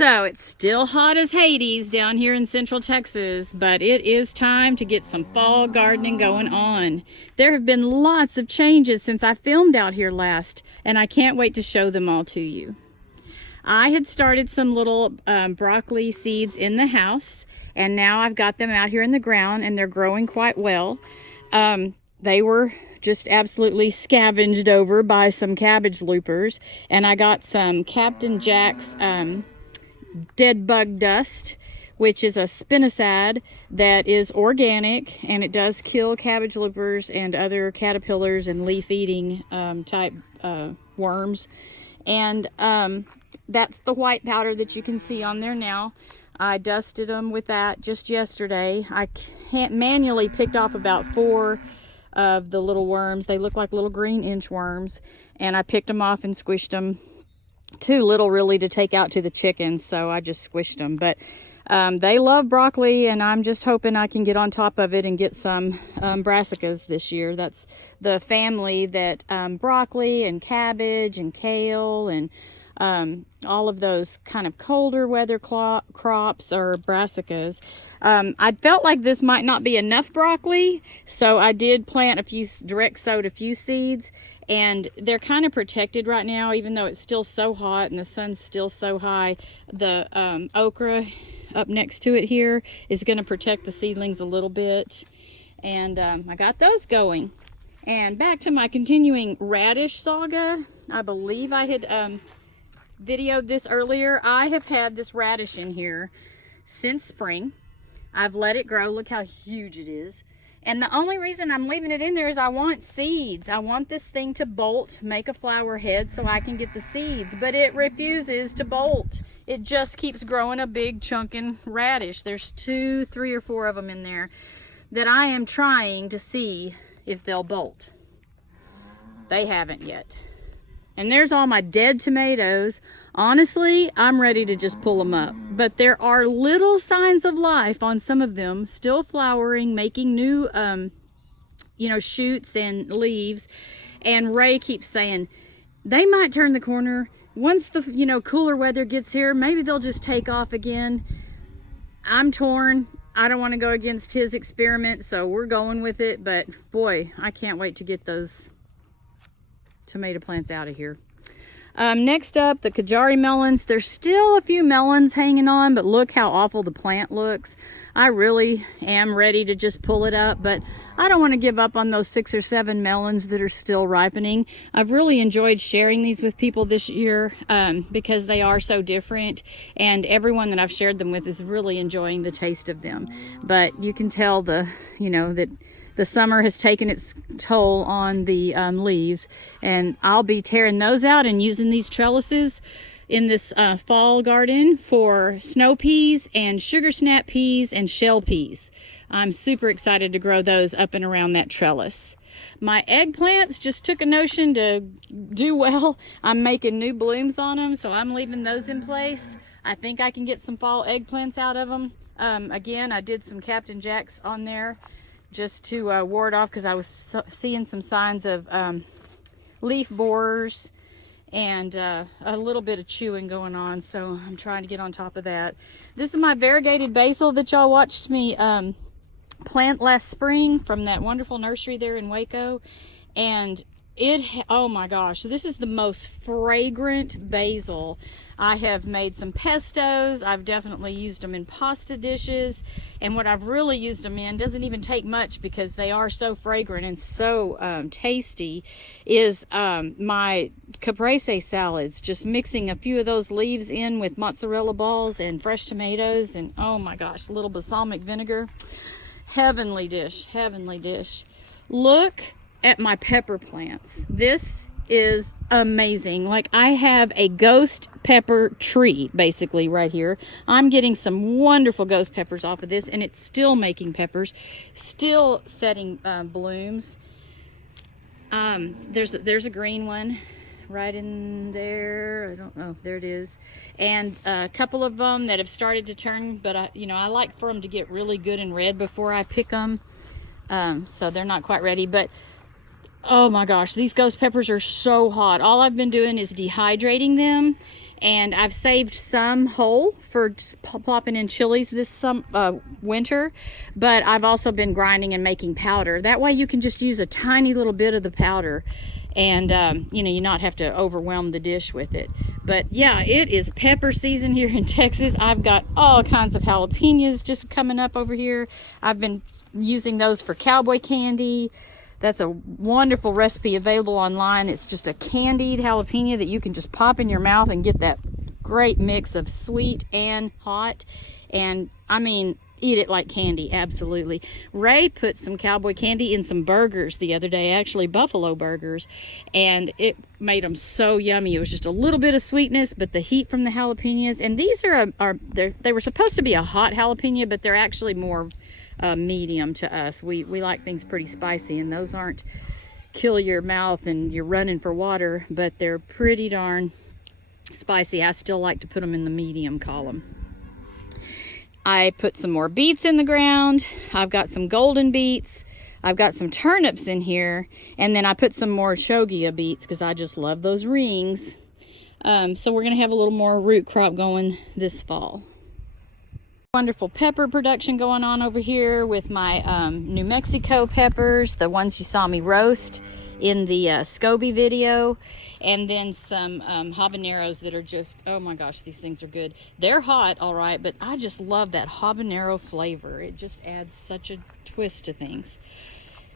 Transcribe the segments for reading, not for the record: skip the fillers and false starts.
So it's still hot as Hades down here in Central Texas, but it is time to get some fall gardening going on. There have been lots of changes since I filmed out here last, and I can't wait to show them all to you. I had started some little broccoli seeds in the house, and now I've got them out here in the ground, and they're growing quite well. They were just absolutely scavenged over by some cabbage loopers, and I got some Captain Jack's dead bug dust, which is a spinosad that is organic, and it does kill cabbage loopers and other caterpillars and leaf eating type worms. And that's the white powder that you can see on there now. I dusted them with that just yesterday. I manually picked off about 4 of the little worms. They look like little green inchworms, and I picked them off and squished them. Too little really to take out to the chickens, so I just squished them. But they love broccoli, and I'm just hoping I can get on top of it and get some brassicas this year. That's the family that broccoli and cabbage and kale and all of those kind of colder weather crops are brassicas. I felt like this might not be enough broccoli, so I did plant direct sowed a few seeds, and they're kind of protected right now, even though it's still so hot and the sun's still so high. The okra up next to it here is going to protect the seedlings a little bit, and I got those going. And back to my continuing radish saga. I believe I had videoed this earlier. I have had this radish in here since spring. I've let it grow. Look how huge it is. And the only reason I'm leaving it in there is I want seeds. I want this thing to bolt, make a flower head so I can get the seeds, but it refuses to bolt. It just keeps growing a big chunkin' radish. There's 2, 3, or 4 of them in there that I am trying to see if they'll bolt. They haven't yet. And there's all my dead tomatoes. Honestly, I'm ready to just pull them up. But there are little signs of life on some of them, still flowering, making new, shoots and leaves. And Ray keeps saying, they might turn the corner. Once the, cooler weather gets here, maybe they'll just take off again. I'm torn. I don't want to go against his experiment, so we're going with it. But boy, I can't wait to get those tomato plants out of here. Next up, the Kajari melons. There's still a few melons hanging on, but look how awful the plant looks. I really am ready to just pull it up, but I don't want to give up on those 6 or 7 melons that are still ripening. I've really enjoyed sharing these with people this year because they are so different, and everyone that I've shared them with is really enjoying the taste of them. But you can tell that the summer has taken its toll on the leaves, and I'll be tearing those out and using these trellises in this fall garden for snow peas and sugar snap peas and shell peas. I'm super excited to grow those up and around that trellis. My eggplants just took a notion to do well. I'm making new blooms on them, so I'm leaving those in place. I think I can get some fall eggplants out of them. Again, I did some Captain Jack's on there just to ward off, because I was seeing some signs of leaf borers and a little bit of chewing going on, so I'm trying to get on top of that. This is my variegated basil that y'all watched me plant last spring from that wonderful nursery there in Waco, and oh my gosh, this is the most fragrant basil. I have made some pestos. I've definitely used them in pasta dishes. And what I've really used them in, doesn't even take much because they are so fragrant and so tasty, is my caprese salads. Just mixing a few of those leaves in with mozzarella balls and fresh tomatoes and, oh my gosh, a little balsamic vinegar. Heavenly dish, heavenly dish. Look at my pepper plants. This is amazing. Like, I have a ghost pepper tree basically right here. I'm getting some wonderful ghost peppers off of this, and it's still making peppers, still setting blooms. There's a green one right in there. I don't know, there it is. And a couple of them that have started to turn, but I like for them to get really good and red before I pick them. So they're not quite ready, but oh my gosh, these ghost peppers are so hot. All I've been doing is dehydrating them And I've saved some whole for plopping in chilies this winter, but I've also been grinding and making powder. That way you can just use a tiny little bit of the powder and you know, you not have to overwhelm the dish with it. But yeah, it is pepper season here in Texas. I've got all kinds of jalapenos just coming up over here. I've been using those for cowboy candy. That's a wonderful recipe available online. It's just a candied jalapeno that you can just pop in your mouth and get that great mix of sweet and hot. And I mean, eat it like candy, absolutely. Ray put some cowboy candy in some burgers the other day, actually buffalo burgers, and it made them so yummy. It was just a little bit of sweetness, but the heat from the jalapenos. And these they were supposed to be a hot jalapeno, but they're actually more medium to us. We like things pretty spicy, and those aren't kill your mouth and you're running for water, but they're pretty darn spicy. I still like to put them in the medium column. I put some more beets in the ground. I've got some golden beets. I've got some turnips in here, and then I put some more shogia beets because I just love those rings. So we're gonna have a little more root crop going this fall. Wonderful pepper production going on over here with my New Mexico peppers, the ones you saw me roast in the SCOBY video, and then some habaneros that are just, oh my gosh, these things are good. They're hot, all right, but I just love that habanero flavor. It just adds such a twist to things.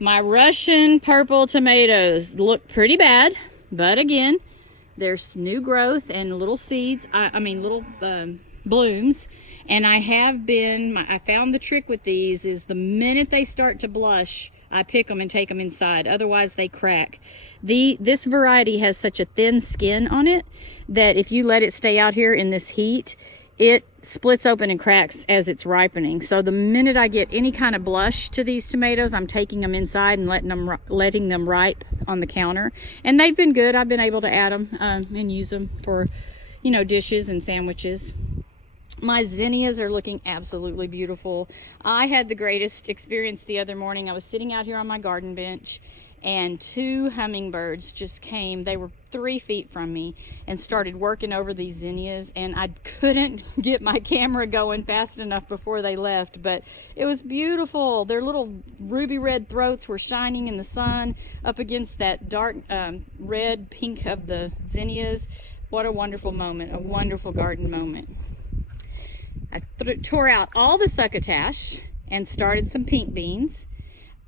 My Russian purple tomatoes look pretty bad, but again, there's new growth and little seeds, I mean little blooms. And I found the trick with these is the minute they start to blush, I pick them and take them inside. Otherwise they crack. This variety has such a thin skin on it that if you let it stay out here in this heat, it splits open and cracks as it's ripening. So the minute I get any kind of blush to these tomatoes, I'm taking them inside and letting them ripe on the counter. And they've been good. I've been able to add them and use them for, you know, dishes and sandwiches. My zinnias are looking absolutely beautiful. I had the greatest experience the other morning. I was sitting out here on my garden bench and 2 hummingbirds just came. They were 3 feet from me and started working over these zinnias, and I couldn't get my camera going fast enough before they left, but it was beautiful. Their little ruby red throats were shining in the sun up against that dark red pink of the zinnias. What a wonderful moment, a wonderful garden moment. I tore out all the succotash and started some pink beans.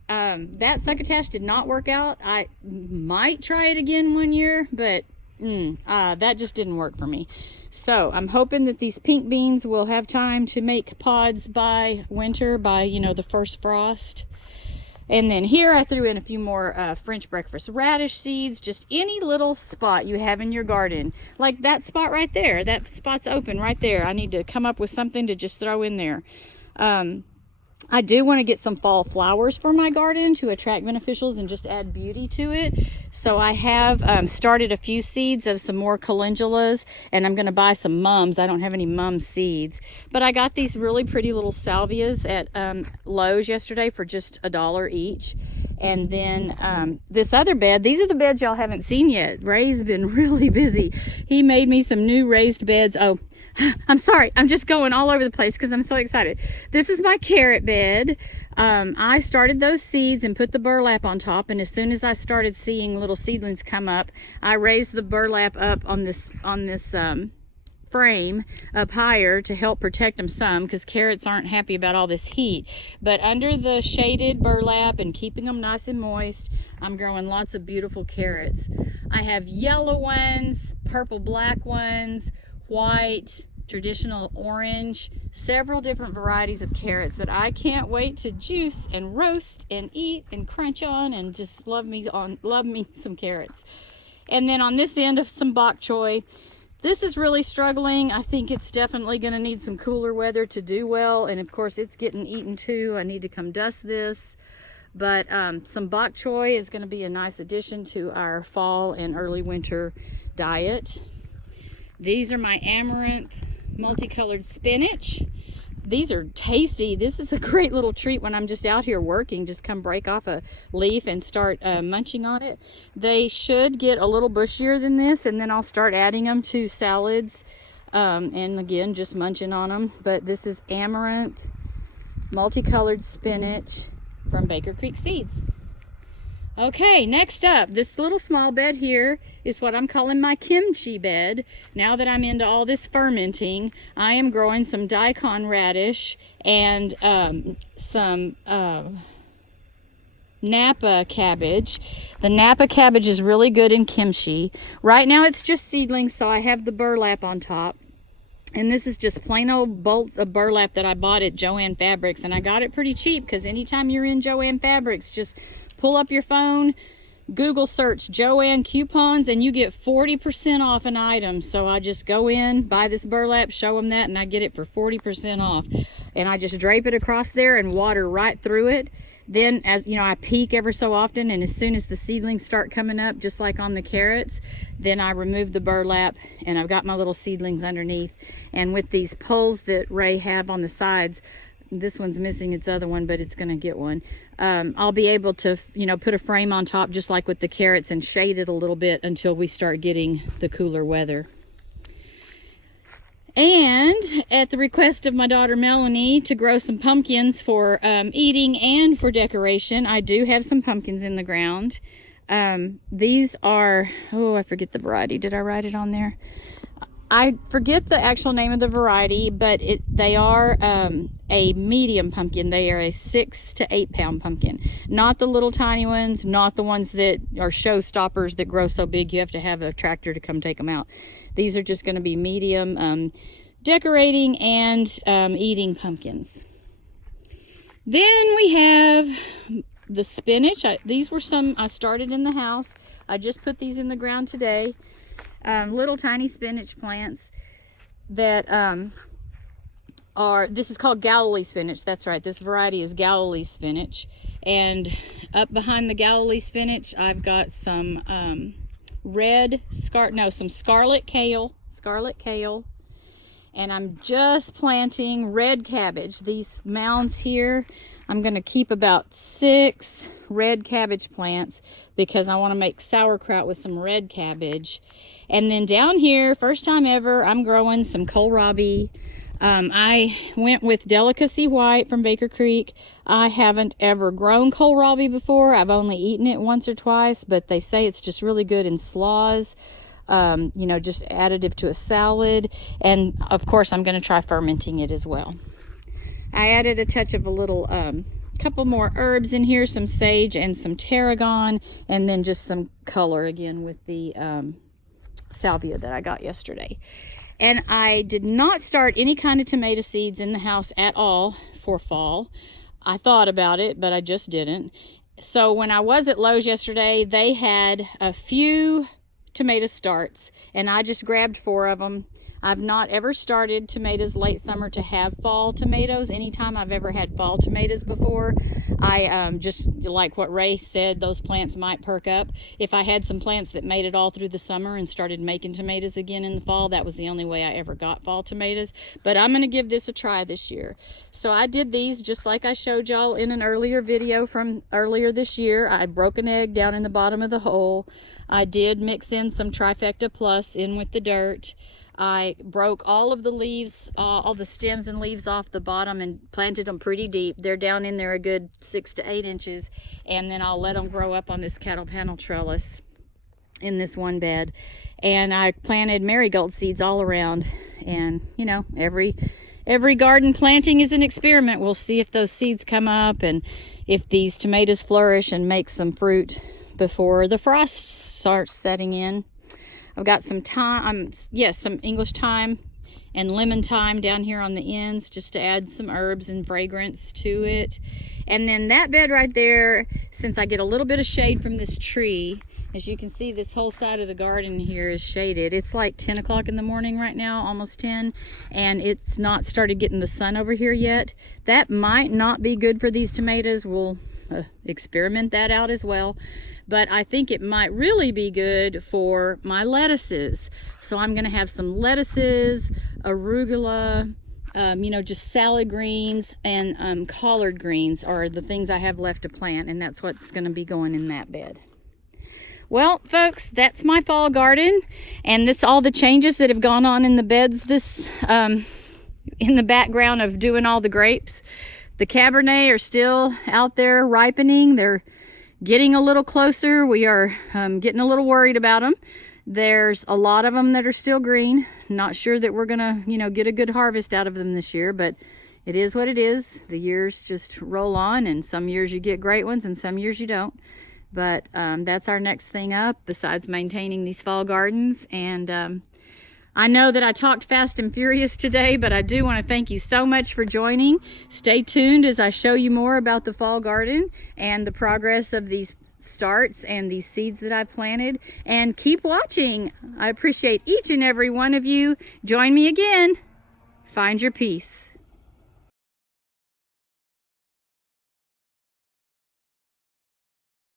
That succotash did not work out. I might try it again one year, but that just didn't work for me. So I'm hoping that these pink beans will have time to make pods by winter, by, you know, the first frost. And then here I threw in a few more French breakfast radish seeds, just any little spot you have in your garden. Like that spot right there, that spot's open right there. I need to come up with something to just throw in there. I do want to get some fall flowers for my garden to attract beneficials and just add beauty to it. So I have started a few seeds of some more calendulas, and I'm going to buy some mums. I don't have any mum seeds, but I got these really pretty little salvias at Lowe's yesterday for just $1 each. And then this other bed, these are the beds y'all haven't seen yet. Ray's been really busy. He made me some new raised beds. Oh, I'm sorry, I'm just going all over the place because I'm so excited. This is my carrot bed. I started those seeds and put the burlap on top, and as soon as I started seeing little seedlings come up, I raised the burlap up on this frame up higher to help protect them some, because carrots aren't happy about all this heat. But under the shaded burlap and keeping them nice and moist, I'm growing lots of beautiful carrots. I have yellow ones, purple black ones, white, traditional orange, several different varieties of carrots that I can't wait to juice and roast and eat and crunch on, and just love me some carrots. And then on this end of some bok choy. This is really struggling. I think it's definitely going to need some cooler weather to do well, and of course it's getting eaten too. I need to come dust this, but some bok choy is going to be a nice addition to our fall and early winter diet. These are my amaranth multicolored spinach. These are tasty. This is a great little treat when I'm just out here working. Just come break off a leaf and start munching on it. They should get a little bushier than this, and then I'll start adding them to salads. And again, just munching on them. But this is amaranth, multicolored spinach from Baker Creek Seeds. Okay, next up, this little small bed here is what I'm calling my kimchi bed. Now that I'm into all this fermenting, I am growing some daikon radish and some Napa cabbage. The Napa cabbage is really good in kimchi. Right now it's just seedlings, so I have the burlap on top. And this is just plain old bolt of burlap that I bought at Joann Fabrics. And I got it pretty cheap because anytime you're in Joann Fabrics, just pull up your phone, Google search Joann coupons, and you get 40% off an item. So I just go in, buy this burlap, show them that, and I get it for 40% off. And I just drape it across there and water right through it. Then, as you know, I peek ever so often, and as soon as the seedlings start coming up, just like on the carrots, then I remove the burlap, and I've got my little seedlings underneath. And with these poles that Ray have on the sides, this one's missing its other one, but it's going to get one. I'll be able to, you know, put a frame on top just like with the carrots and shade it a little bit until we start getting the cooler weather. And at the request of my daughter Melanie to grow some pumpkins for eating and for decoration, I do have some pumpkins in the ground. These are, oh, I forget the variety. Did I write it on there? I forget the actual name of the variety, but they are a medium pumpkin. They are a 6 to 8 pound pumpkin. Not the little tiny ones, not the ones that are showstoppers that grow so big you have to have a tractor to come take them out. These are just going to be medium decorating and eating pumpkins. Then we have the spinach. These were some I started in the house. I just put these in the ground today. Little tiny spinach plants that this is called Galilee spinach. That's right, this variety is Galilee spinach. And up behind the Galilee spinach, I've got some some scarlet kale. And I'm just planting red cabbage. These mounds here, I'm going to keep about 6 red cabbage plants because I want to make sauerkraut with some red cabbage. And then down here, first time ever, I'm growing some kohlrabi. I went with Delicacy White from Baker Creek. I haven't ever grown kohlrabi before. I've only eaten it once or twice, but they say it's just really good in slaws. You know, just additive to a salad. And of course, I'm going to try fermenting it as well. I added a touch of a little couple more herbs in here, some sage and some tarragon, and then just some color again with the salvia that I got yesterday. And I did not start any kind of tomato seeds in the house at all for fall. I thought about it, but I just didn't. So when I was at Lowe's yesterday, they had a few tomato starts, and I just grabbed 4 of them. I've not ever started tomatoes late summer to have fall tomatoes. Anytime I've ever had fall tomatoes before, I just like what Ray said, those plants might perk up. If I had some plants that made it all through the summer and started making tomatoes again in the fall, that was the only way I ever got fall tomatoes. But I'm going to give this a try this year. So I did these just like I showed y'all in an earlier video from earlier this year. I broke an egg down in the bottom of the hole. I did mix in some Trifecta Plus in with the dirt. I broke all of the leaves, all the stems and leaves off the bottom and planted them pretty deep. They're down in there a good 6 to 8 inches. And then I'll let them grow up on this cattle panel trellis in this one bed. And I planted marigold seeds all around. And, you know, every garden planting is an experiment. We'll see if those seeds come up and if these tomatoes flourish and make some fruit before the frost starts setting in. I've got some thyme, some English thyme and lemon thyme down here on the ends just to add some herbs and fragrance to it. And then that bed right there, since I get a little bit of shade from this tree, as you can see, this whole side of the garden here is shaded. It's like 10 o'clock in the morning right now, almost 10, and it's not started getting the sun over here yet. That might not be good for these tomatoes. We'll experiment that out as well. But I think it might really be good for my lettuces. So I'm going to have some lettuces, arugula, you know, just salad greens and collard greens are the things I have left to plant, and that's what's going to be going in that bed. Well, folks, that's my fall garden, and this all the changes that have gone on in the beds this in the background of doing all the grapes. The Cabernet are still out there ripening. They're getting a little closer. We are getting a little worried about them. There's a lot of them that are still green. Not sure that we're gonna, you know, get a good harvest out of them this year, but it is what it is. The years just roll on, and some years you get great ones and some years you don't. But that's our next thing up, besides maintaining these fall gardens. And I know that I talked fast and furious today, but I do want to thank you so much for joining. Stay tuned as I show you more about the fall garden and the progress of these starts and these seeds that I planted. And keep watching. I appreciate each and every one of you. Join me again. Find your peace.